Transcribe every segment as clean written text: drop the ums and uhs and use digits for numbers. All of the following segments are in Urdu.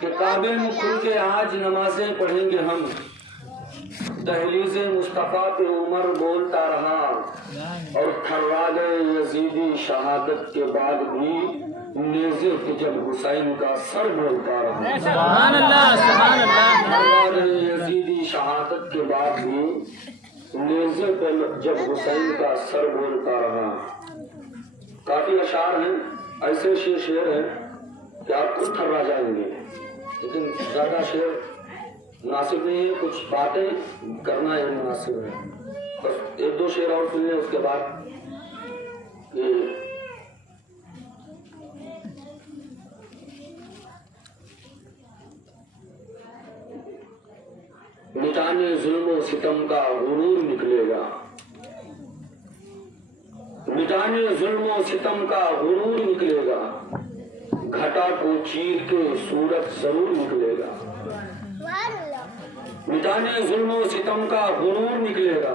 کہ کعبے میں کھل کے آج نمازیں پڑھیں گے ہم، دہلیز مصطفیٰ پہ عمر بولتا رہا اور تھرا گئے یزیدی شہادت کے بعد بھی نیزے پہ جب حسین کا سر بولتا رہا۔ سبحان اللہ سبحان اللہ۔ تھرا گئے یزیدی شہادت کے بعد بھی نیزے پہ جب حسین کا سر بولتا رہا۔ کافی اشعار ہیں، ایسے شعر ہیں کہ آپ خود تھرا جائیں گے، لیکن زیادہ شعر مناسب نہیں ہے، کچھ باتیں کرنا ہے مناسب ہے۔ بس ایک دو شعر اور سن لیں، اس کے بعد مٹانے ظلم و ستم کا غرور نکلے گا، مٹانے ظلم و ستم کا غرور نکلے گا، گھٹا کو چیر کے سورج ضرور نکلے گا، مٹانے ظلم و ستم کا غرور نکلے گا،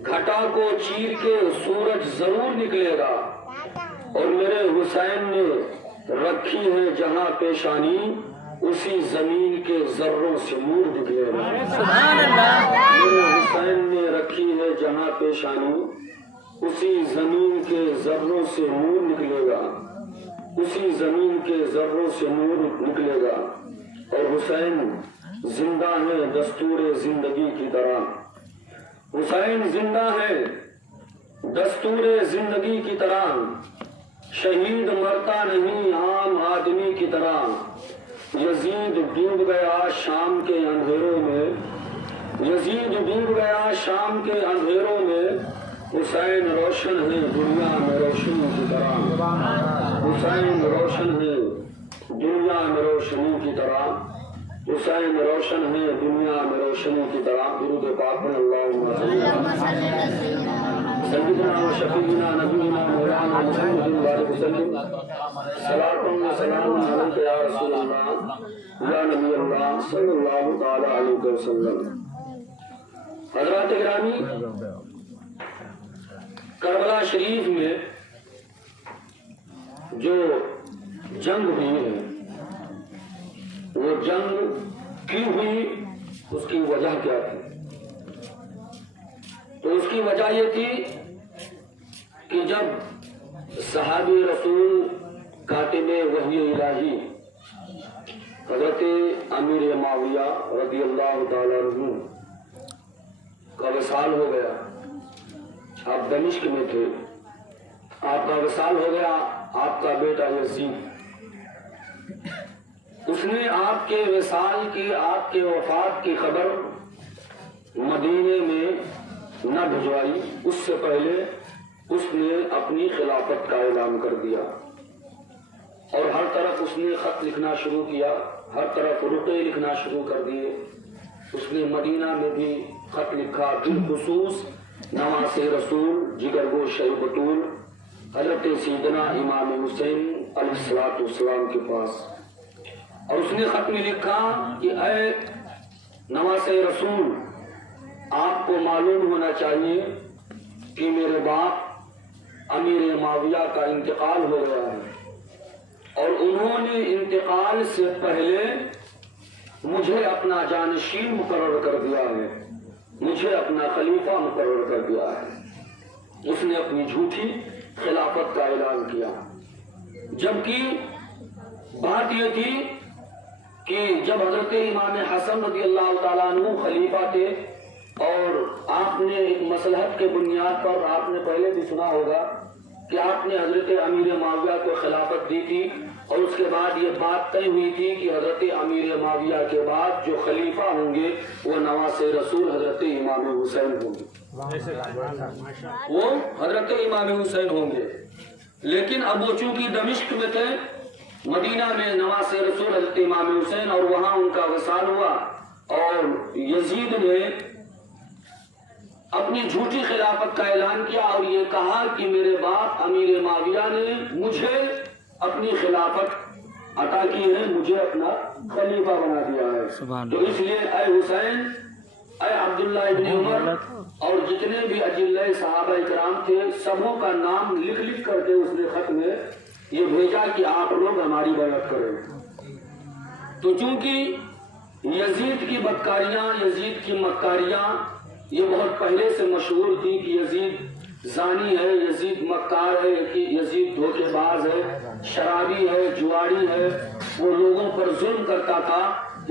گھٹا کو چیر کے سورج ضرور نکلے گا، اور میرے حسین نے رکھی ہے جہاں پیشانی اسی زمین کے ذروں سے نور نکلے گا۔ سبحان اللہ۔ میرے حسین نے رکھی ہے جہاں پیشانی اسی زمین کے ذروں سے نور نکلے گا، اسی زمین کے ذروں سے نور نکلے گا، اور حسین زندہ ہے دستور زندگی کی طرح، حسین زندہ ہے دستور زندگی کی طرح، شہید مرتا نہیں عام آدمی کی طرح، یزید ڈوب گیا شام کے اندھیروں میں، یزید ڈوب گیا شام کے اندھیروں میں، حسین روشن ہے دنیا میں روشنی کی طرح، حسین روشن ہے دنیا میں روشنی کی طرح، حسین روشن ہے دنیا میں روشنی کی طرح۔ درود پاک پڑھ اللہم صلی سیدنا و شفیعنا نبینا مولانا محمد وآلہ وسلم، صلاۃ و سلام علیک یا رسول اللہ یا نبی اللہ صلی اللہ تعالی علیہ وسلم۔ حضرات گرامی، کربلا شریف میں جو جنگ ہوئی ہے، وہ جنگ کیوں ہوئی، اس کی وجہ کیا تھی؟ تو اس کی وجہ یہ تھی کہ جب صحابی رسول کاتب وحی الہی حضرت امیر معاویہ رضی اللہ تعالی عنہ کا وصال ہو گیا، آپ دمشق میں تھے، آپ کا وصال ہو گیا، آپ کا بیٹا یزید، اس نے آپ کے وصال کی، آپ کے وفات کی خبر مدینے میں نہ بھجوائی، اس سے پہلے اس نے اپنی خلافت کا اعلان کر دیا، اور ہر طرف اس نے خط لکھنا شروع کیا، ہر طرف رقعے لکھنا شروع کر دیے۔ اس نے مدینہ میں بھی خط لکھا، بالخصوص نواز رسول جگر گوش بطول حضرت سیدنا امام حسین علیہ السلام کے پاس، اور اس نے خط میں لکھا کہ اے نواز رسول، آپ کو معلوم ہونا چاہیے کہ میرے باپ امیر معاویہ کا انتقال ہو گیا ہے، اور انہوں نے انتقال سے پہلے مجھے اپنا جانشین مقرر کر دیا ہے، مجھے اپنا خلیفہ مقرر کر دیا ہے۔ اس نے اپنی جھوٹی خلافت کا اعلان کیا، جبکہ بات یہ تھی کہ جب حضرت امام حسن رضی اللہ تعالیٰ عنہ خلیفہ تھے، اور آپ نے ایک مصلحت کے بنیاد پر، آپ نے پہلے بھی سنا ہوگا کہ آپ نے حضرت امیر معاویہ کو خلافت دی تھی، اور اس کے بعد یہ بات طے ہوئی تھی کہ حضرت امیر معاویہ کے بعد جو خلیفہ ہوں گے وہ نواز رسول حضرت امام حسین ہوں گے، وہ حضرت امام حسین ہوں گے۔ لیکن اب وہ چونکہ دمشق میں تھے، مدینہ میں نواز رسول حضرت امام حسین، اور وہاں ان کا وصال ہوا، اور یزید نے اپنی جھوٹی خلافت کا اعلان کیا اور یہ کہا کہ میرے باپ امیر معاویہ نے مجھے اپنی خلافت عطا کی ہے، مجھے اپنا خلیفہ بنا دیا ہے۔ تو اس لیے اے حسین، اے عبداللہ ابن عمر، اور جتنے بھی اجلہ صحابہ کرام تھے، سبوں کا نام لکھ لکھ کر کے اس نے خط میں یہ بھیجا کہ آپ لوگ ہماری بیعت کریں۔ تو چونکہ یزید کی بدکاریاں، یزید کی مکاریاں یہ بہت پہلے سے مشہور تھی کہ یزید زانی ہے، یزید مکار ہے، کہ یزید دھوکے باز ہے، شرابی ہے، جواری ہے، وہ لوگوں پر ظلم کرتا تھا.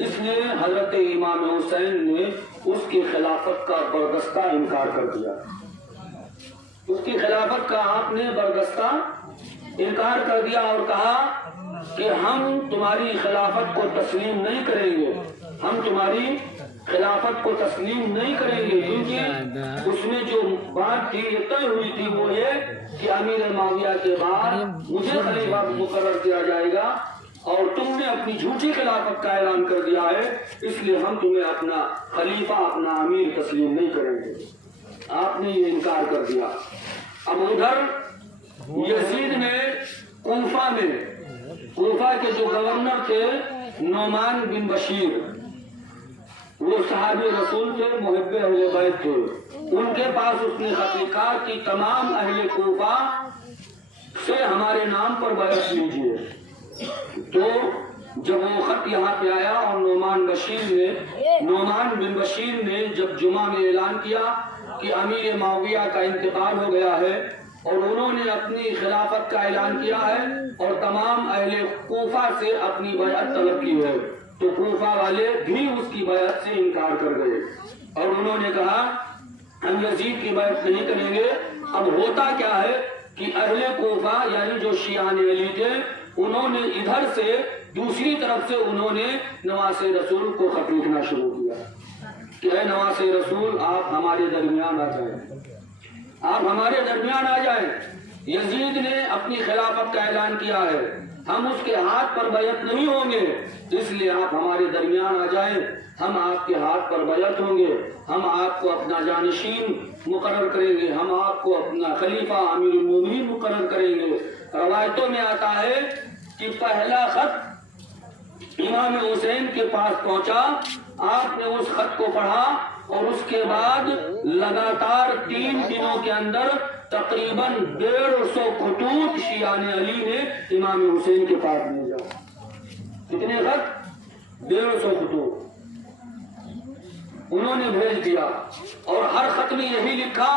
اس لیے حضرت امام حسین نے اس کی خلافت کا برگستہ انکار کر دیا. اس کی خلافت کا آپ نے برگستہ انکار کر دیا اور کہا کہ ہم تمہاری خلافت کو تسلیم نہیں کریں گے، ہم تمہاری خلافت کو تسلیم نہیں کریں گے، کیونکہ اس میں جو بات تھی یہ طے ہوئی تھی وہ یہ کہ امیر معاویہ کے بعد مجھے خلیفہ مقرر کیا جائے گا اور تم نے اپنی جھوٹی خلافت کا اعلان کر دیا ہے، اس لیے ہم تمہیں اپنا خلیفہ، اپنا امیر تسلیم نہیں کریں گے. آپ نے یہ انکار کر دیا. اب ادھر یزید نے کوفہ کے جو گورنر تھے نعمان بن بشیر، وہ صحابی رسول تھے، محب اہل بیت تھے، ان کے پاس اس نے خط لکھا کہ تمام اہل کوفہ سے ہمارے نام پر بیعت لیجیے. تو جب وہ خط یہاں پہ آیا اور نعمان بن بشیر نے جب جمعہ میں اعلان کیا کہ امیر معاویہ کا انتقال ہو گیا ہے اور انہوں نے اپنی خلافت کا اعلان کیا ہے اور تمام اہل کوفہ سے اپنی بیعت طلب کی ہے، تو کوفہ والے بھی اس کی بیعت سے انکار کر گئے اور انہوں نے کہا ہم یزید کی بیعت نہیں کریں گے. اب ہوتا کیا ہے کہ اہل کوفہ یعنی جو شیعان علی تھے انہوں نے ادھر سے دوسری طرف سے انہوں نے نواسے رسول کو خط لکھنا شروع کیا کہ اے نواسے رسول آپ ہمارے درمیان آ جائیں، آپ ہمارے درمیان آ جائیں. یزید نے اپنی خلافت کا اعلان کیا ہے، ہم اس کے ہاتھ پر بیعت نہیں ہوں گے، اس لیے آپ ہمارے درمیان آ جائیں، ہم آپ کے ہاتھ پر بیعت ہوں گے، ہم آپ کو اپنا جانشین مقرر کریں گے، ہم آپ کو اپنا خلیفہ امیر المومنین مقرر کریں گے. روایتوں میں آتا ہے کہ پہلا خط امام حسین کے پاس پہنچا، آپ نے اس خط کو پڑھا اور اس کے بعد لگاتار 3 دنوں کے اندر تقریباً 150 خطوط شیعان علی نے امام حسین کے پاس بھیجا. کتنے خط؟ 150 خطوط انہوں نے بھیج دیا اور ہر خط میں یہی لکھا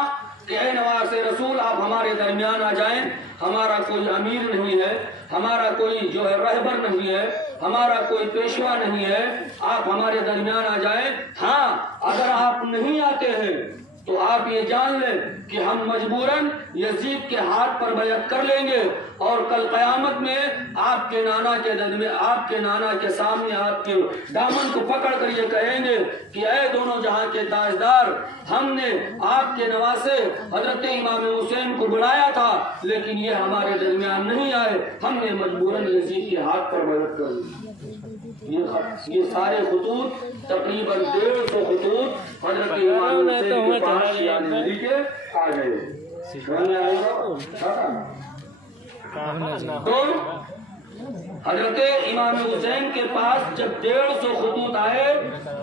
کہ اے نواز رسول آپ ہمارے درمیان آ جائیں، ہمارا کوئی امیر نہیں ہے، ہمارا کوئی جو ہے رہبر نہیں ہے، ہمارا کوئی پیشوا نہیں ہے، آپ ہمارے درمیان آ جائیں. ہاں اگر آپ نہیں آتے ہیں تو آپ یہ جان لیں کہ ہم مجبوراً یزید کے ہاتھ پر بیعت کر لیں گے اور کل قیامت میں آپ کے نانا کے سامنے آپ کے دامن کو پکڑ کر یہ کہیں گے کہ اے دونوں جہاں کے تاجدار، ہم نے آپ کے نواسے حضرت امام حسین کو بلایا تھا لیکن یہ ہمارے درمیان نہیں آئے، ہم نے مجبوراً یزید کے ہاتھ پر بیعت کر لی. یہ سارے خطوط تقریباً 150 خطوط حضرت امام حسین کے پاس شیعان علی کے آ گئے. تو حضرت امام حسین کے پاس جب 150 خطوط آئے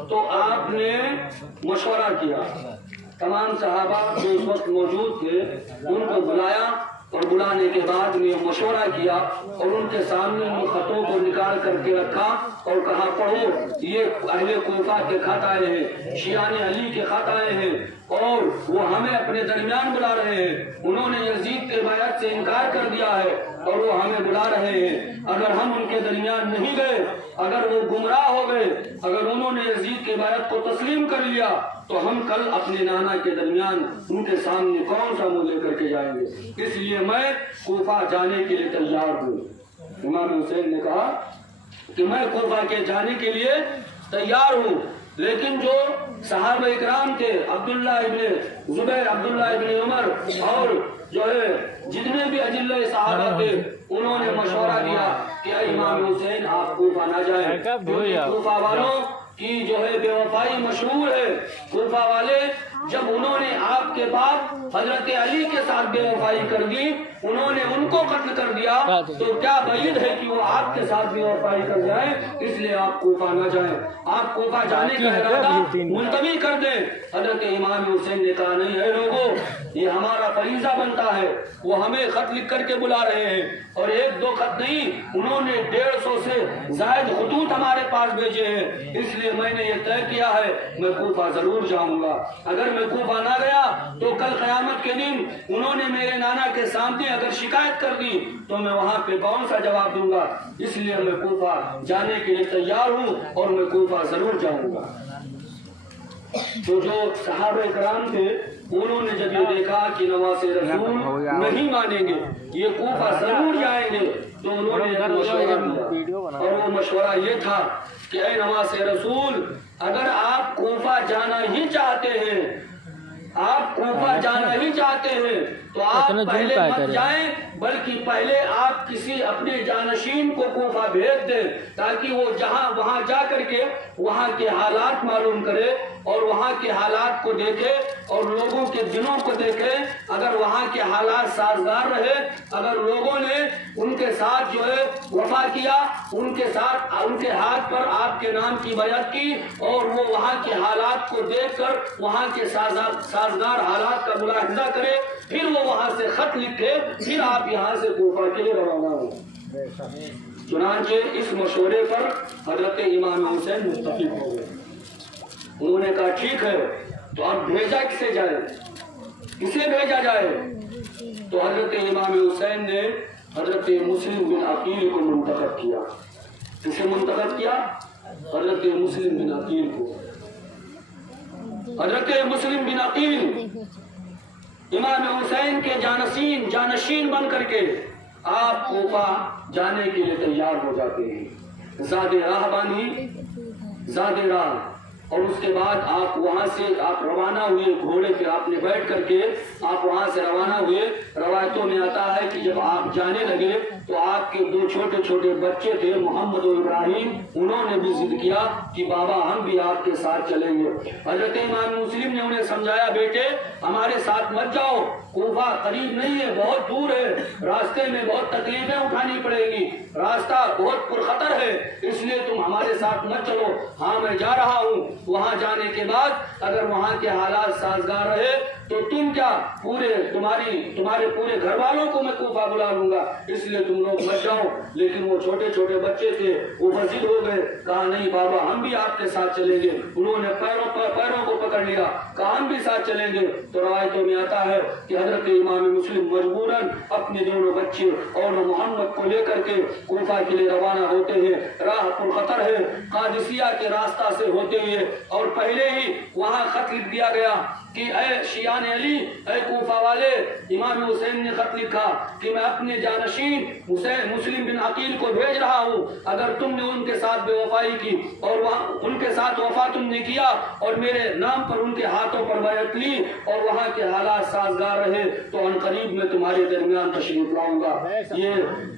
تو آپ نے مشورہ کیا، تمام صحابہ جو اس وقت موجود تھے ان کو بلایا اور بلانے کے بعد میں مشورہ کیا اور ان کے سامنے ان خطوں کو نکال کر کے رکھا اور کہا پڑھو، یہ اہل کوفہ کے خط آئے ہیں، شیعان علی کے خط آئے ہیں اور وہ ہمیں اپنے درمیان بلا رہے ہیں. انہوں نے یزید کے بیعت سے انکار کر دیا ہے اور وہ ہمیں بلا رہے ہیں. اگر ہم ان کے درمیان نہیں گئے، اگر وہ گمراہ ہو گئے، اگر انہوں نے یزید کے بیعت کو تسلیم کر لیا تو ہم کل اپنے نانا کے درمیان ان کے سامنے کون سا منہ لے کر کے جائیں گے، اس لیے میں کوفہ جانے کے لیے تیار ہوں. امام حسین نے کہا کہ میں کوفہ کے جانے کے لیے تیار ہوں، لیکن جو صحابہ اکرام تھے، عبداللہ ابن زبیر، عبداللہ ابن عمر اور جو ہے جتنے بھی اجلہ صحابہ تھے انہوں نے مشورہ دیا کہ اے امام حسین آپ کوفہ نہ جائیں، کیونکہ کوفہ والوں کی جو ہے بے وفائی مشہور ہے. کوفہ والے جب انہوں نے آپ کے بعد حضرت علی کے ساتھ بے وفائی کر دی، انہوں نے ان کو قتل کر دیا، تو کیا بعید ہے کہ وہ آپ کے ساتھ بے وفائی کر جائیں؟ اس لیے آپ کوفہ نہ جائیں، آپ کوفہ جانے کا ارادہ ملتوی کر دیں۔ حضرت امام حسین نے کہا نہیں ہے لوگوں، یہ ہمارا فریضہ بنتا ہے، وہ ہمیں خط لکھ کر کے بلا رہے ہیں، اور ایک دو خط نہیں، انہوں نے 150 سے زائد خطوط ہمارے پاس بھیجے ہیں، اس لیے میں نے یہ طے کیا ہے میں کوفہ ضرور جاؤں گا۔ اگر میں کوفہ نہ گیا تو کل قیامت کے دن انہوں نے میرے نانا کے سامنے اگر شکایت کر دی تو میں وہاں پہ کون سا جواب دوں گا؟ اس لیے میں کوفہ جانے کے لیے تیار ہوں اور میں کوفہ ضرور جاؤں گا۔ تو جو صحابہ کرام تھے انہوں نے جب یہ دیکھا کہ نواز رسول نہیں مانیں گے، یہ کوفہ ضرور جائیں گے، تو انہوں نے ایک مشورہ دیا، اور وہ مشورہ یہ تھا کہ اے نواز رسول، اگر آپ کوفہ جانا ہی چاہتے ہیں، آپ کوفہ جانا ہی چاہتے ہیں تو آپ پہلے مت جائیں، بلکہ پہلے آپ کسی اپنے جانشین کو کوفہ بھیج دیں، تاکہ وہ وہاں جا کر کے وہاں کے حالات معلوم کرے اور وہاں کے حالات کو دیکھے اور لوگوں کے دلوں کو دیکھے۔ اگر وہاں کے حالات سازگار رہے، اگر لوگوں نے ان کے ساتھ جو ہے وفا کیا، ان کے ساتھ ان کے ہاتھ پر آپ کے نام کی بیعت کی، اور وہ وہاں کے حالات کو دیکھ کر وہاں کے سازگار حالات کا ملاحظہ کرے، پھر وہ وہاں سے خط لکھے، پھر آپ یہاں سے کوفہ کے لیے روانہ ہوں۔ چنانچہ اس مشورے پر حضرت امام حسین متفق ہو گئے۔ انہوں نے کہا ٹھیک ہے، تو اب بھیجا کسے جائے، کسے بھیجا جائے؟ تو حضرت امام حسین نے حضرت مسلم بن عقیل کو منتخب کیا۔ کسے منتخب کیا؟ حضرت مسلم بن عقیل کو۔ حضرت مسلم بن عقیل امام حسین کے جانشین بن کر کے آپ کوفہ جانے کے لیے تیار ہو جاتے ہیں۔ زاد راہ باندھی، زاد راہ، اور اس کے بعد آپ وہاں سے آپ روانہ ہوئے، گھوڑے پہ آپ نے بیٹھ کر کے آپ وہاں سے روانہ ہوئے۔ روایتوں میں آتا ہے کہ جب آپ جانے لگے تو آپ کے دو چھوٹے چھوٹے بچے تھے، محمد و ابراہیم، انہوں نے بھی ضد کیا کہ بابا ہم بھی آپ کے ساتھ چلیں گے۔ حضرت امام مسلم نے انہیں سمجھایا بیٹے ہمارے ساتھ مت جاؤ، کوفہ قریب نہیں ہے، بہت دور ہے، راستے میں بہت تکلیفیں اٹھانی پڑے گی، راستہ بہت پرخطر ہے، اس لیے تم ہمارے ساتھ مت چلو۔ ہاں میں جا رہا ہوں، وہاں جانے کے بعد اگر وہاں کے حالات سازگار رہے تو تم کیا تمہارے پورے گھر والوں کو میں کوفہ بلا لوں گا، اس لیے تم لوگ مت جاؤ۔ لیکن وہ چھوٹے چھوٹے بچے تھے، وہ ضد ہو گئے، کہا نہیں بابا ہم بھی آپ کے ساتھ چلیں گے۔ انہوں نے پیروں کو پکڑ لیا، کہا ہم بھی ساتھ چلیں گے۔ تو روایتوں میں آتا ہے کہ حضرت امام مسلم مجبوراً اپنے دونوں بچے اور محمد کو لے کر کے کوفہ کے لیے روانہ ہوتے ہیں۔ راہ پرخطر ہے، قادسیہ کے راستہ سے ہوتے ہوئے، اور پہلے ہی وہاں خط لکھ دیا گیا کہ اے شیعان علی، اے کوفہ والے، امام حسین نے خط لکھا کہ میں اپنے جانشین مسلم بن عقیل کو بھیج رہا ہوں، اگر تم نے ان کے ساتھ بے وفائی کی اور ان کے ساتھ وفا تم نے کیا اور میرے نام پر ان کے ہاتھوں پر بیعت لی اور وہاں کے حالات سازگار رہے تو ان قریب میں تمہارے درمیان تشریف لاؤں گا۔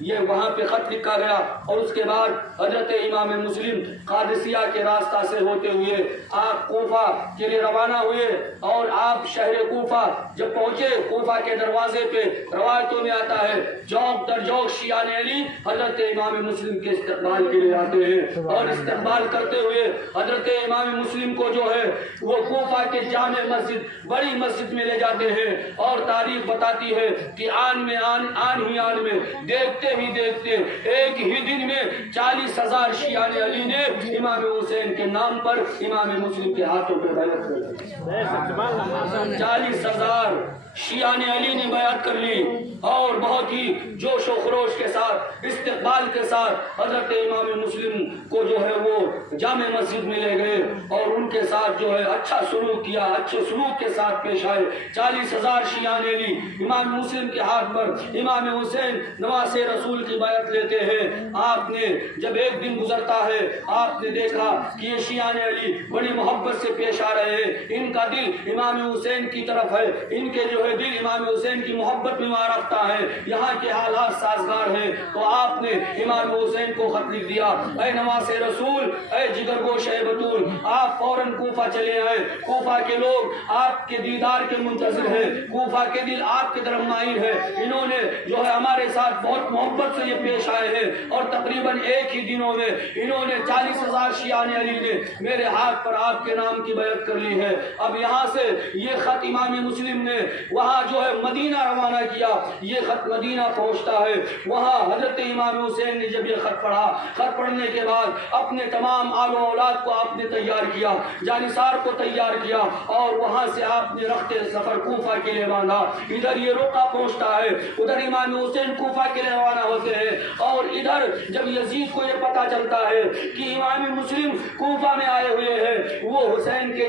یہ وہاں پہ خط لکھا گیا، اور اس کے بعد حضرت امام مسلم قادسیہ کے راستہ سے ہوتے ہوئے آپ کوفہ کے لیے روانہ ہوئے، اور آپ شہر کوفہ جب پہنچے، کوفہ کے دروازے پہ روایتوں میں آتا ہے جوق در جوق شیعان علی حضرت امام مسلم کے استقبال کے لیے آتے ہیں، اور استقبال کرتے ہوئے حضرت امام مسلم کو جو ہے وہ کوفہ کے جامع مسجد، بڑی مسجد میں لے جاتے ہیں، اور تاریخ بتاتی ہے کہ آن میں دیکھتے ہی دیکھتے ایک ہی دن میں 40,000 شیعان علی نے امام حسین کے نام پر امام مسلم کے ہاتھوں پہ بیعت کر لی۔ 40,000 شیعان علی نے بیعت کر لی، اور بہت ہی جوش و خروش کے ساتھ استقبال کے ساتھ حضرت امام مسلم کو جو ہے وہ جامع مسجد میں لے گئے، اور ان کے ساتھ جو ہے اچھا سلوک کیا، اچھے سلوک کے ساتھ پیش آئے۔ 40,000 شیعان علی امام مسلم کے ہاتھ پر امام حسین نواز رسول کی بیعت لیتے ہیں۔ آپ نے جب ایک دن گزرتا ہے آپ نے دیکھا کہ یہ شیعان علی بڑی محبت سے پیش آ رہے ہیں، ان کا دل امام حسین کی طرف ہے، ان کے جو ہے دل امام حسین کی محبت میں رکھتا ہے، یہاں کے حالات سازگار ہیں، تو آپ نے امام حسین کو خط لکھ دیا، اے نواز رسول، اے جگر گوش بطول، آپ فوراً کوفہ چلے آئے، کوفہ کے لوگ آپ کے دیدار کے منتظر ہیں، کوفہ کے دل آپ کی طرف مائل ہے، انہوں نے جو ہے ہمارے ساتھ بہت محبت سے یہ پیش آئے ہیں، اور تقریباً ایک ہی دنوں میں انہوں نے 40,000 شیعان علی نے میرے ہاتھ پر آپ کے نام کی بیعت کر لی ہے۔ اب یہاں سے یہ خط امام مسلم نے وہاں جو ہے مدینہ روانہ کیا، یہ خط مدینہ پہنچتا ہے، وہاں حضرت امام حسین نے جب یہ خط پڑھا، خط پڑھنے کے بعد اپنے تمام آل و اولاد کو آپ نے تیار کیا، جانثار کو تیار کیا، اور وہاں سے آپ نے رخت سفر کوفہ کے لیے باندھا۔ ادھر یہ رقہ پہنچتا ہے، ادھر امام حسین کوفہ کے لیے روانہ ہوتے ہیں، اور ادھر جب یزید کو یہ پتہ چلتا ہے کہ امام مسلم کوفہ میں آئے ہوئے ہیں، وہ حسین کے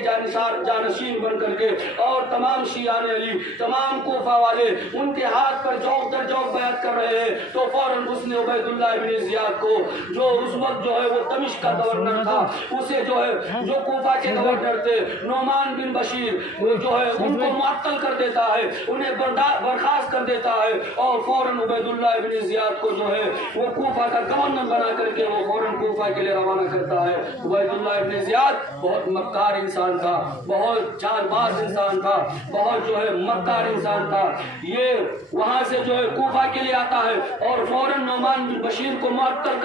جانشین بن کر کے، اور تمام شیعان علی، تمام کوفہ والے ان کے ہاتھ پر جوق در جوق بیعت کر رہے ہیں، تو فوراً اس نے عبید اللہ ابن زیاد کو، جو اس وقت جو ہے وہ دمشق کا گورنر تھا، اسے جو ہے جو کوفہ کے گورنر تھے نعمان بن بشیر، جو ہے ان کو معطل کر دیتا ہے، انہیں برخاست کر دیتا ہے، اور فوراً عبید اللہ ابن زیاد کو جو ہے وہ کوفہ کا گورنر بنا کر کے وہ فوراً کوفہ کے لیے روانہ کرتا ہے۔ عبید اللہ ابن زیاد بہت مکار انسان تھا، بہت چال باز انسان تھا، بہت جو ہے مکار انسان تھا، یہ وہاں سے جو ہے کوفہ کے لیے آتا ہے، اور فوراً نعمان بن بشیر کو معطل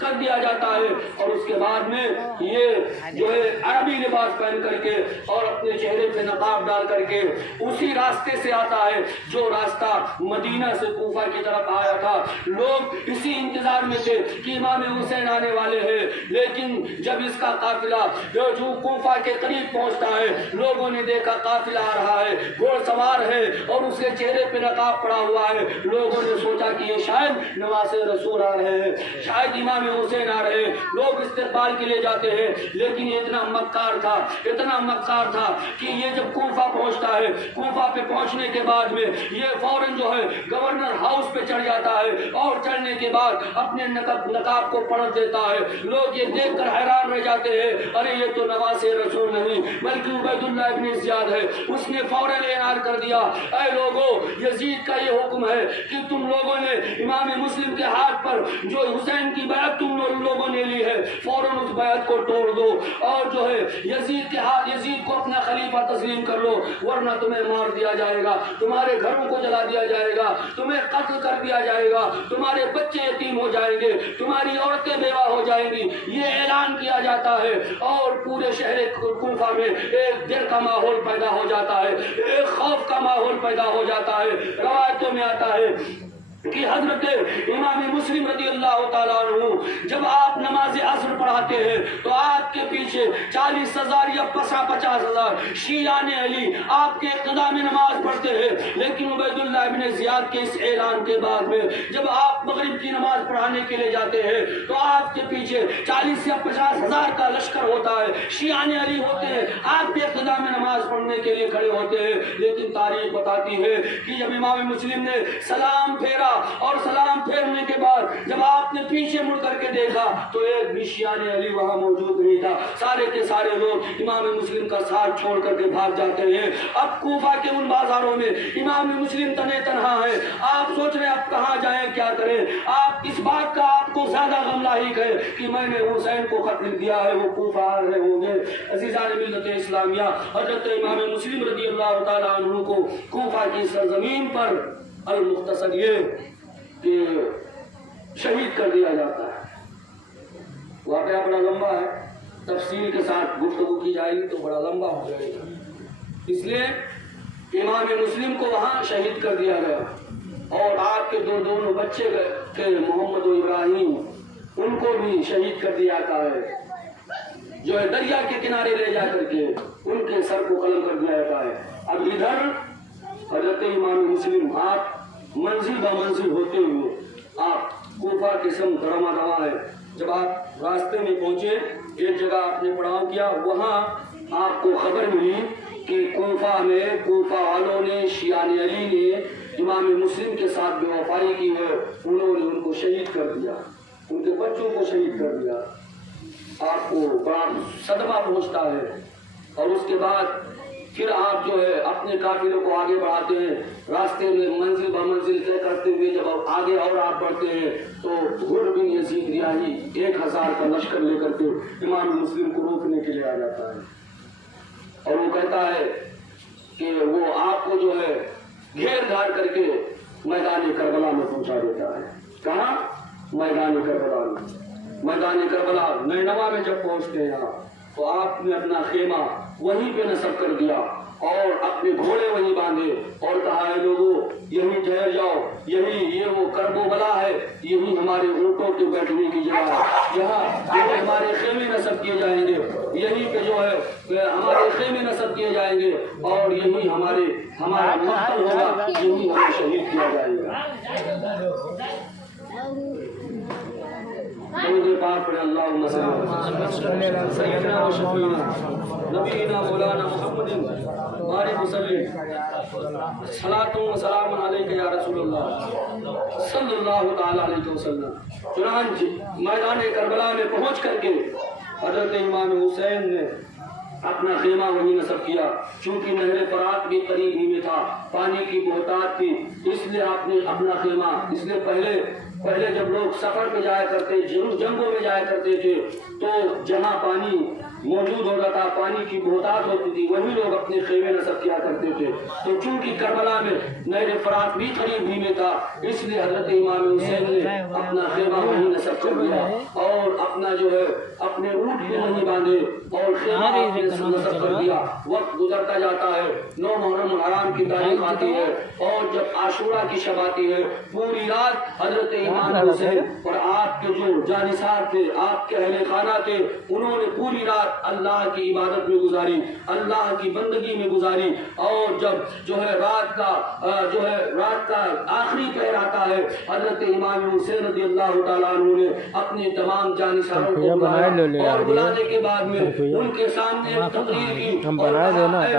کر دیا جاتا ہے، اور اس کے بعد میں یہ جو ہے عربی لباس پہن کر کے اور اپنے چہرے پہ نقاب ڈال کر کے اسی راستے سے آتا ہے جو راستہ مدینہ سے کوفہ کی طرف آیا تھا۔ لوگ اسی انتظار میں تھے کہ امام حسین آنے والے ہیں، لیکن جب اس کا قافلہ جو کوفہ کے قریب پہنچتا ہے، لوگوں نے دیکھا قافلہ آ رہا ہے، گھوڑ سوار ہے، اور اس کے چہرے پہ نقاب پڑا ہوا ہے، لوگوں نے سوچا کہ یہ شاید نواز رسول آ رہے ہیں، شاید امام حسین آ رہے ہیں، لوگ استقبال کے لیے جاتے ہیں، لیکن یہ اتنا مکار تھا کہ یہ جب کوفہ پہنچتا ہے، کوفہ پہ پہنچنے کے بعد میں یہ فوراً جو ہے گورنر ہاؤس پہ چڑھ جاتا ہے، اور چڑھنے کے بعد اپنے نقاب کو پلٹ دیتا ہے، لوگ یہ دیکھ کر حیران رہ جاتے ہیں، ارے یہ تو نواز رسول نہیں بلکہ عبید اللہ ابن زیاد ہے۔ اس نے فوراً اعلان کر دیا، اے لوگوں، یزید کا یہ حکم ہے کہ تم لوگوں نے امام مسلم کے ہاتھ پر جو حسین کی بیعت تم لوگوں نے لی ہے، فوراً اس بیعت کو توڑ دو، اور جو ہے یزید کو اپنا خلیفہ تسلیم کر لو، ورنہ تمہیں مار دیا جائے گا، تمہارے گھروں کو جلا دیا جائے گا، تمہیں قتل کر دیا جائے گا، تمہارے بچے یتیم ہو جائیں گے، تمہاری عورتیں بیوہ ہو جائیں گی۔ یہ اعلان کیا جاتا ہے، اور پورے شہر کوفہ میں ایک ڈر کا ماحول پیدا ہو جاتا ہے، ایک خوف کا ماحول پیدا ہو جاتا ہے۔ روایتوں میں آتا ہے کہ حضرت امام مسلم رضی اللہ تعالیٰ عنہ جب آپ نماز عصر پڑھاتے ہیں تو آپ کے پیچھے 40,000 یا 50,000 شیعان علی آپ کے اقتداء میں نماز پڑھتے ہیں، لیکن عبید اللہ ابن زیاد کے اس اعلان کے بعد میں جب آپ مغرب کی نماز پڑھانے کے لیے جاتے ہیں تو آپ کے پیچھے 40 یا 50,000 کا لشکر ہوتا ہے، شیعان علی ہوتے ہیں، آپ کے اقتداء میں نماز پڑھنے کے لیے کھڑے ہوتے ہیں۔ لیکن تاریخ بتاتی ہے کہ جب امام مسلم نے سلام پھیرا، اور سلام پھیرنے کے بعد جب آپ نے پیچھے مڑ کر کے دیکھا تو ایک بھی شیعان علی وہاں موجود نہیں تھا، سارے کے سارے لوگ امام مسلم کا ساتھ چھوڑ کر کے بھاگ جاتے ہیں۔ اب کوفہ کے ان بازاروں میں امام مسلم تنے تنہا ہے، آپ سوچ رہے اب کہاں جائیں، کیا کریں؟ آپ اس بات کا آپ کو زیادہ غم لاحق ہے کہ میں نے حسین کو خط لکھ دیا ہے، وہ کوفہ آ رہے ہوں گے۔ عزیزان ملت اسلامیہ، حضرت امام مسلم رضی اللہ تعالیٰ عنہ کو کوفہ کی سرزمین پر المختصر یہ کہ شہید کر دیا جاتا ہے۔ واقعہ بڑا لمبا ہے، تفصیل کے ساتھ گفتگو کی جائے گی تو بڑا لمبا ہو جائے گا، اس لیے امام مسلم کو وہاں شہید کر دیا گیا، اور آپ کے دونوں بچے تھے محمد و ابراہیم، ان کو بھی شہید کر دیا جاتا ہے، جو ہے دریا کے کنارے لے جا کر کے ان کے سر کو قلم کر دیا جاتا ہے۔ اب ادھر حضرت امام مسلم آپ منزل با منزل ہوتے ہوئے آپ کوفہ کے سمت رواں ہے۔ جب آپ راستے میں پہنچے، ایک جگہ آپ نے پڑاؤ کیا، وہاں آپ کو خبر ملی کہ کوفہ میں کوفہ والوں نے، شیعان علی نے امام مسلم کے ساتھ بے وفائی کی ہے، انہوں نے ان کو شہید کر دیا، ان کے بچوں کو شہید کر دیا، آپ کو بڑا صدمہ پہنچتا ہے، اور اس کے بعد پھر آپ جو ہے اپنے قافلے کو آگے بڑھاتے ہیں، راستے میں منزل بمنزل طے کرتے ہوئے جب آگے اور آپ بڑھتے ہیں تو غر بن یزید ریاحی 1000 کا لشکر لے کر کے امام مسلم کو روکنے کے لیے آ جاتا ہے، اور وہ کہتا ہے کہ وہ آپ کو جو ہے گھیر گھار کر کے میدان کربلا میں پہنچا دیتا ہے۔ کہاں؟ میدان کربلا میں۔ میدان کربلا نینوا میں جب پہنچتے ہیں آپ تو آپ نے اپنا خیمہ وہیں پہ نصب کر دیا اور اپنے گھوڑے وہیں باندھے اور کہا ہے لوگوں یہیں ٹھہر جاؤ، یہی یہ وہ کرب و بلا ہے، یہی ہمارے اونٹوں کے بیٹھنے کی جگہ ہے، یہاں ہمارے خیمے نصب کیے جائیں گے، یہیں پہ جو ہے ہمارے خیمے نصب کیے جائیں گے، اور یہی ہمارا مقتل ہوگا، یہی ہمیں شہید کیا جائے گا۔ پاک پڑھے اللہم صلی علی سیدنا و شفیعنا نبینا مولانا محمد بارک وسلم صلاۃ و سلام علیک یا رسول اللہ صلی اللہ تعالی علیہ وسلم۔ چنانچہ میدان کربلا میں پہنچ کر کے حضرت امام حسین نے اپنا خیمہ وہیں نصب کیا، چونکہ نہر فرات بھی قریب ہی میں تھا، پانی کی بہتات تھی، اس لیے آپ نے اپنا خیمہ، اس لیے پہلے جب لوگ سفر پہ جایا کرتے، جنگوں میں جایا کرتے تھے تو جہاں پانی موجود ہوتا تھا، پانی کی بہتات ہوتی تھی، وہیں لوگ اپنے خیمے نصب کیا کرتے تھے، تو چونکہ کربلا میں نہر فرات بھی قریب ہی میں تھا، اس لیے حضرت امام حسین نے اپنا خیمہ وہیں نصب کر دیا اور اپنا جو ہے اپنے اونٹ بھی وہیں باندھے اور خیمہ نصب کر دیا۔ وقت گزرتا جاتا ہے، 9 محرم الحرام کی تاریخ آتی ہے اور جب عاشورہ کی شب آتی ہے، پوری رات حضرت امام حسین اور آپ کے جو جانثار تھے، آپ کے اہل خانہ تھے، انہوں نے پوری رات اللہ کی عبادت میں گزاری، اللہ کی بندگی میں گزاری، اور جب جو ہے رات کا آخری پہر آتا ہے، حضرت امام حسین رضی اللہ تعالیٰ عنہ نے اپنے تمام جانثاروں کو بلایا اور بلانے کے بعد میں ان کے سامنے ایک تقریر کی اور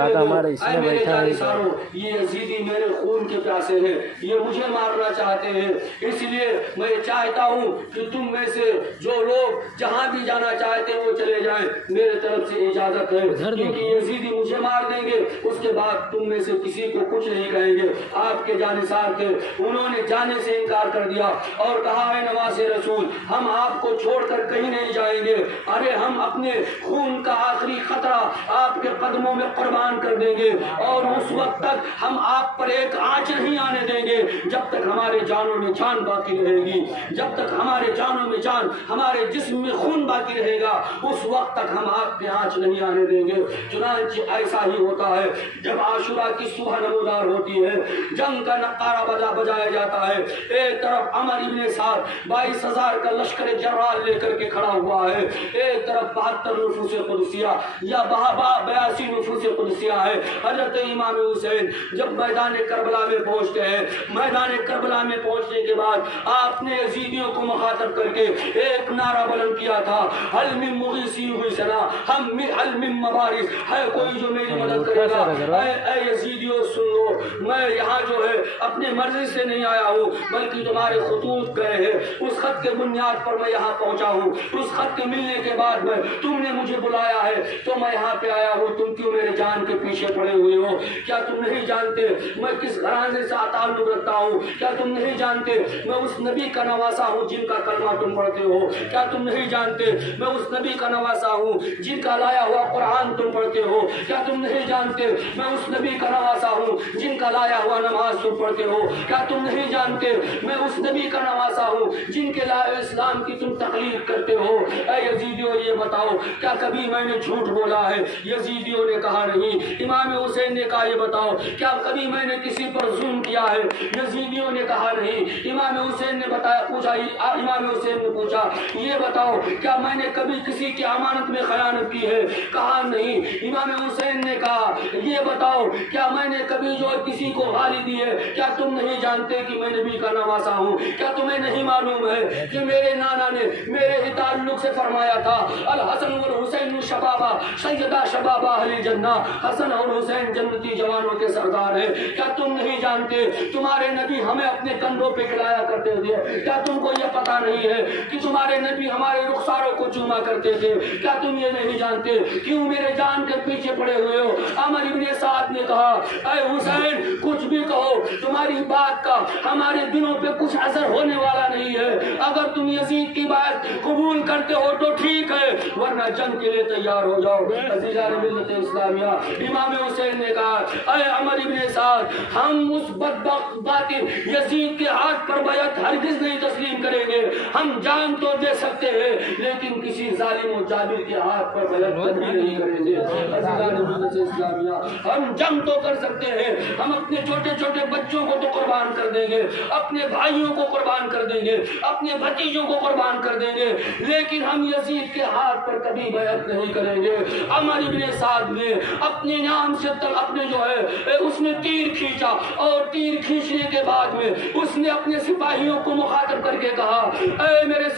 کہا اے میرے جانثاروں، یہ یزیدی میرے خون کے پیاسے ہیں، یہ مجھے مارنا چاہتے ہیں، اس لیے میں چاہتا ہوں کہ تم میں سے جو لوگ جہاں بھی جانا چاہتے ہیں وہ چلے جائیں، میرے طرف سے اجازت ہے، کیونکہ یزیدی مجھے مار دیں گے، اس کے بعد تم میں سے کسی کو کچھ نہیں کہیں گے۔ آپ کے جانثار تھے، انہوں نے جانے سے انکار کر دیا اور کہا ہے نواز رسول ہم آپ کو چھوڑ کر کہیں نہیں جائیں گے، ارے ہم اپنے خون کا آخری قطرہ آپ کے قدموں میں قربان کر دیں گے، اور اس وقت تک ہم آپ پر ایک آنچ نہیں آنے دیں گے جب تک ہمارے جانوں میں جان باقی رہے گی، جب تک ہمارے جانوں میں جان، ہمارے جسم میں خون باقی رہے گا، اس وقت تک ہم آپ پہ آنچ نہیں آنے دیں گے۔ چنانچہ ایسا ہی ہوتا ہے، جب عاشورہ کی صبح نمودار ہوتی ہے، جنگ کا نقارہ بجایا جاتا ہے، ایک طرف عمر ابن سعد 22,000 کا لشکر جرال لے کر کے کھڑا ہوا ہے، ایک طرف 72 نفوس قدسیہ یا 82 نفوس قدسیہ ہے۔ حضرت امام حسین جب میدان کربلا میں پہنچتے ہیں، میدان کربلا میں پہنچنے کے بعد آپ نے یزیدیوں کو مخاطب کر کے ایک نعرہ بلند کیا تھا، حل من مغیثی حسنا، حل من مبارز، ہے کوئی جو میری مدد کرے گا؟ اے یزیدیوں سن لو، میں یہاں جو ہے اپنے مرضی سے نہیں آیا ہوں، بلکہ تمہارے خطوط گئے ہیں، اس خط کے بنیاد پر میں یہاں پہنچا ہوں، اس خط کے ملنے کے بعد میں تم نے مجھے بلایا ہے تو میں یہاں پہ آیا ہوں، تم کیوں میرے جان کے پیچھے پڑے ہوئے ہو؟ کیا تم نہیں جانتے میں کس گھرانے سے تعلق رکھتا ہوں؟ کیا تم نہیں جانتے میں اس نبی کا نواسا ہوں جن کا کلمہ تم پڑھتے ہو؟ کیا تم نہیں جانتے میں اس نبی کا نواسا ہوں جن کا لایا ہوا قرآن تم پڑھتے ہو؟ کیا تم نہیں جانتے میں اس نبی کا نواسا ہوں جن کا لایا ہوا نماز تم پڑھتے ہو؟ کیا تم نہیں جانتے میں اس نبی کا نواسا ہوں جن کے لائے اسلام کی تم تقلید کرتے ہو؟ اے یزیدیوں یہ بتاؤ کیا کبھی میں نے جھوٹ بولا ہے؟ یزیدیوں نے کہا نہیں۔ امام حسین نے کہا یہ بتاؤ کیا کبھی میں نے کسی پر ظلم کیا ہے؟ یزیدیوں نے کہا نہیں۔ امام حسین نے امام حسین نے پوچھا یہ بتاؤ کیا میں نے کبھی کسی کی امانت میں خیانت کی ہے؟ کہا نہیں۔ امام حسین نے کہا یہ بتاؤ کیا میں نے کبھی جو کسی کو گالی دی ہے؟ کیا تم نہیں جانتے کہ میں نبی کا نواسا ہوں؟ کیا تمہیں نہیں معلوم ہے کہ میرے نانا نے میرے ہی تعلق سے فرمایا تھا الحسن والحسین شبابہ سیدہ شبابہ اہل جنہ، حسن اور حسین جنتی جوانوں کے سردار ہیں۔ کیا تم نہیں جانتے تمہارے نبی ہمیں اپنے کندھوں پہ کھلایا کرتے تھے؟ گے؟ کیا تم کو یہ پتا نہیں ہے کہ تمہارے نبی ہمارے رخساروں کو چوما کرتے تھے؟ کیا تم یہ نہیں جانتے کیوں میرے جان کے پیچھے پڑے ہوئے ہو؟ عمر ابن سعد نے کہا اے حسین کچھ بھی کہو تمہاری بات کا ہمارے دلوں پہ کچھ اثر ہونے والا نہیں ہے، اگر تم یزید کی بات قبول کرتے ہو تو ٹھیک ہے ورنہ جنگ کے لیے تیار ہو جاؤ۔ عزیزان ملت اسلامیہ، امام حسین نے کہا اے عمر ابن سعد ہم اس بدبخت باطل یزید کے ہاتھ پر بیعت ہرگز نہیں تسلیم کریں گے، ہم جان تو دے سکتے ہیں لیکن کسی ظالم و جابر کے ہاتھ پر بیعت کبھی نہیں کریں گے۔ عزیزان ملت اسلامیہ، ہم جنگ تو کر سکتے ہیں، ہم اپنے چھوٹے چھوٹے بچوں کو تو قربان کر دیں گے، اپنے بھائیوں کو قربان کر دیں گے، اپنے بھتیجوں کو قربان کر دیں گے، لیکن ہم یزید کے ہاتھ پر کبھی بیعت نہیں کریں گے۔ عمر ابن سعد نے اپنے نام سے اپنے جو ہے اس نے تیر کھینچا اور تیر کھینچنے کے بعد میں اس نے اپنے سپاہیوں کو مخاطب کر کے کہا اے میرے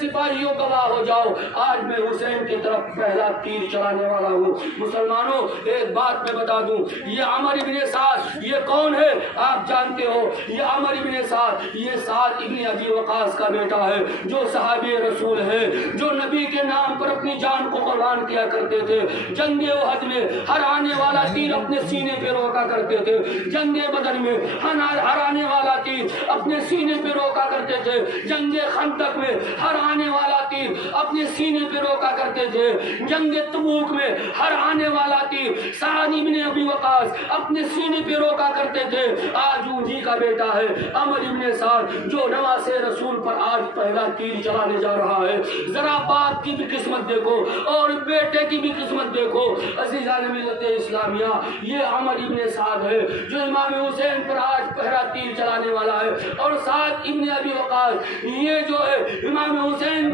سپاہیوں گواہ ہو جاؤ آج میں حسین کی طرف پہلا تیر چلانے والا ہوں۔ مسلمانوں ایک بات میں بتا دوں، یہ عمر ابن سعد یہ کون ہے آپ جانتے ہو؟ یہ عمر ابن سعد یہ سعد ابن ابی وقاص کا بیٹا ہے جو صحابی رسول ہے، جو نبی کے نام پر اپنی جان کو قربان کیا کرتے تھے۔ جنگ احد میں ہر آنے والا تیر اپنے سینے پہ روکا کرتے تھے، جنگ بدر میں ہر آنے والا تیر اپنے سینے پہ روکا کرتے تھے، جنگ خندق میں ہر آنے والا تیر اپنے سینے پہ روکا کرتے تھے، جنگ تبوک میں ہر آنے والا تیر سعد ابن ابی وقاص اپنے سینے پہ روکا کرتے تھے۔ آج انہی کا بیٹا ہے عمر ابن سعد جو نواز رسول پر آج پہلا تیر چلانے جا رہا ہے۔ ذرا باپ کی بھی قسمت دیکھو اور بیٹے کی بھی قسمت دیکھو۔ عزیزان ملت اسلامیہ، یہ عمر ابن سعد ہے جو امام حسین پر آج پہلا تیر چلانے والا ہے، اور سعد ابن ابی وقاص یہ جو ہے امام حسین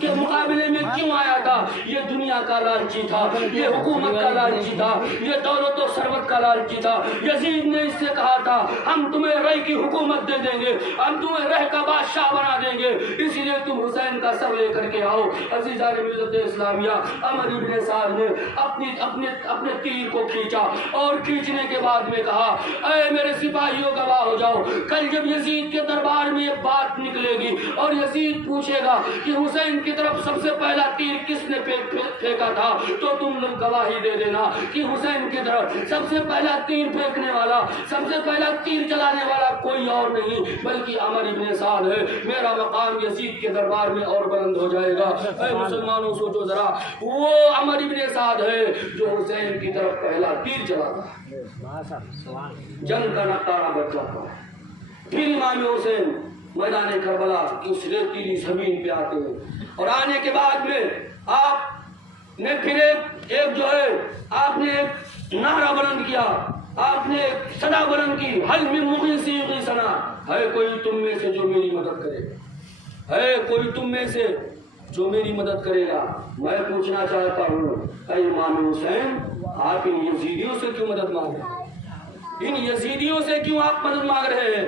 کے مقابلے میں کیوں آیا تھا؟ یہ دنیا کا لالچی تھا، یہ حکومت کا لالچی تھا، یہ دولت و ثروت کا لالچی تھا۔ یزید نے اس سے کہا تھا ہم تمہیں رہ کی حکومت دے دیں گے، ہم تمہیں رہ کا بادشاہ بنا دیں گے، اسی لیے تم حسین کا سر لے کر کے آؤ۔ عزیزان ملت اسلامیہ، عمر ابن سعد نے اپنے تیر کو کھینچا اور کھینچنے کے بعد میں کہا اے میرے سپاہیوں گواہ ہو جاؤ، کل جب یزید کے دربار میں یہ بات نکلے گی اور یزید پوچھے گا کہ حسین کی طرف سب سے پہلا تیر کس نے پھینکا تھا تو تم لوگ گواہی دے دینا کہ حسین کی طرف سب سے پہلا تیر پھینکنے والا، سب سے پہلا تیر چلانے والا کوئی اور نہیں بلکہ عمر ابن سعد ہے۔ میرا مقام یزید کے دربار میں اور بلند ہو جائے گا۔ اے مسلمانوں سوچو ذرا، وہ عمر ابن سعد ہے جو حسین کی طرف پہلا تیر چلاتا ہے، جنگ کا نقطہ بچ جاتا ہے۔ پھر امام حسین میدان کربلا کی اس ریتیلی زمین پہ آتے ہیں، اور آنے کے بعد میں آپ نے پھر ایک جو ہے آپ نے ایک نعرہ بلند کیا، آپ نے ایک صدا بلند کی، حل من مغیث یغیثنا، ہے کوئی تم میں سے جو میری مدد کرے گا، ہے کوئی تم میں سے جو میری مدد کرے گا۔ میں پوچھنا چاہتا ہوں اے امام حسین، آپ ان یزیدیوں سے کیوں مدد مانگ رہے ہیں؟ ان یزیدیوں سے کیوں آپ مدد مانگ رہے ہیں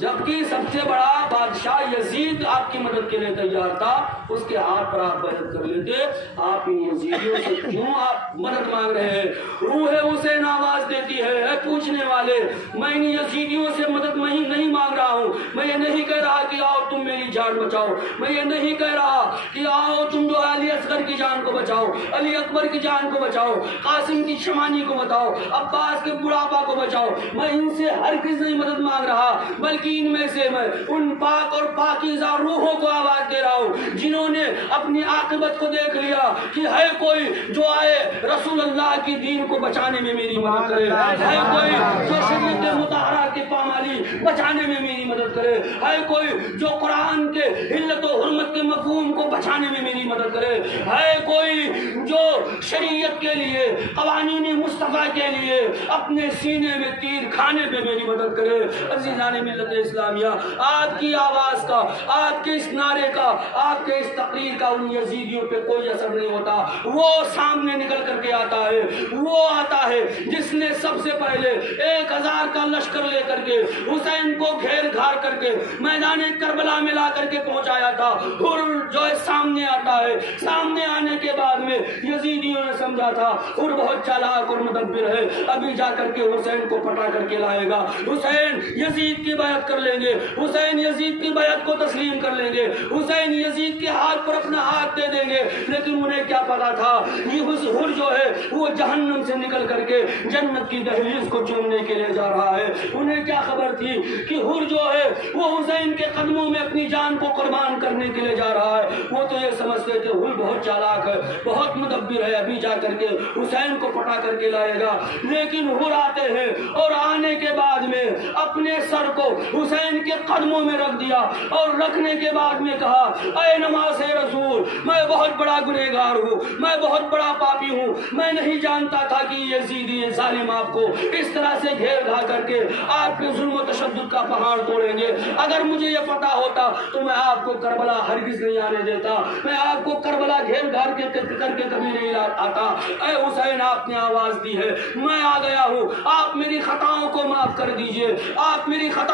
جبکہ سب سے بڑا بادشاہ یزید آپ کی مدد کے لیے تیار تھا، اس کے ہاتھ پر آپ بیعت کر لیتے، آپ ان یزیدیوں سے کیوں آپ مدد مانگ رہے ہیں؟ روح حسین آواز دیتی ہے اے پوچھنے والے، میں ان یزیدیوں سے مدد نہیں مانگ رہا ہوں، میں یہ نہیں کہہ رہا کہ آؤ تم میری جان بچاؤ، میں یہ نہیں کہہ رہا کہ آؤ تم جو علی اصغر کی جان کو بچاؤ، علی اکبر کی جان کو بچاؤ، قاسم کی شمانی کو بچاؤ، عباس کے بڑھاپا کو بچاؤ، میں ان سے ہرگز نہیں مدد مانگ رہا، بلکہ ان میں سے میں ان پاک اور پاکیزہ روحوں کو آواز دے رہا ہوں جنہوں نے اپنی عاقبت کو دیکھ لیا کہ ہے کوئی جو آئے رسول اللہ کی دین کو بچانے میں میری مدد کرے، ہے کوئی جو شریعت مطہرہ کی پامالی بچانے میں میری مدد کرے، ہے کوئی جو قرآن کے حلت و حرمت کے مفہوم کو بچانے میں میری مدد کرے، ہے کوئی جو شریعت کے لیے، قوانین مصطفیٰ کے لیے اپنے سینے میں تیر کھانے پہ میری مدد کرے۔ عزیزان ملت اسلامیہ، آپ کی آواز کا، آپ کے اس نعرے کا، آپ کے اس تقریر کا ان یزیدیوں پہ کوئی اثر نہیں ہوتا۔ وہ سامنے نکل کر کے آتا ہے، وہ آتا ہے جس نے سب سے پہلے 1000 کا لشکر لے کر کے حسین کو گھیر گھار کر کے میدان کربلا میں لا کر کے پہنچایا تھا، اور جو ہے سامنے آتا ہے، سامنے آنے کے بعد میں یزیدیوں نے سمجھا بولا تھا اور بہت چالاک اور مدبر ہے، ابھی جا کر کے حسین کو پٹا کر کے لائے گا، حسین یزید کی بیعت کر لیں گے، حسین یزید کی بیعت کو تسلیم کر لیں گے، حسین یزید کے ہاتھ پر اپنا ہاتھ دے دیں گے۔ لیکن انہیں کیا پتا تھا یہ حر جو ہے وہ جہنم سے نکل کر کے جنت کی دہلیز کو چومنے کے لیے جا رہا ہے۔ انہیں کیا خبر تھی کہ حر جو ہے وہ حسین کے قدموں میں اپنی جان کو قربان کرنے کے لیے جا رہا ہے۔ وہ تو یہ سمجھتے تھے حر بہت چالاک ہے، بہت مدبر ہے، ابھی جا کر کے حسین کو پٹا کر کے لائے گا۔ لیکن حر آتے ہیں اور آنے کے بعد میں اپنے سر کو حسین کے قدموں میں رکھ دیا اور رکھنے کے بعد میں کہا اے نماز رسول، میں بہت بڑا گنہگار ہوں، میں بہت بڑا پاپی ہوں، میں نہیں جانتا تھا کہ یزیدی ظالم آپ کو اس طرح سے گھیر گھا کر کے آپ کے ظلم و تشدد کا پہاڑ توڑیں گے۔ اگر مجھے یہ پتا ہوتا تو میں آپ کو کربلا ہرگز نہیں آنے دیتا، میں آپ کو کربلا گھیر گھار کے کر کے کبھی نہیں آتا۔ اے حسین، آپ نے آواز دی ہے، میں آ گیا ہوں، آپ میری خطاؤں کو معاف کر دیجئے، آپ میری خطاؤں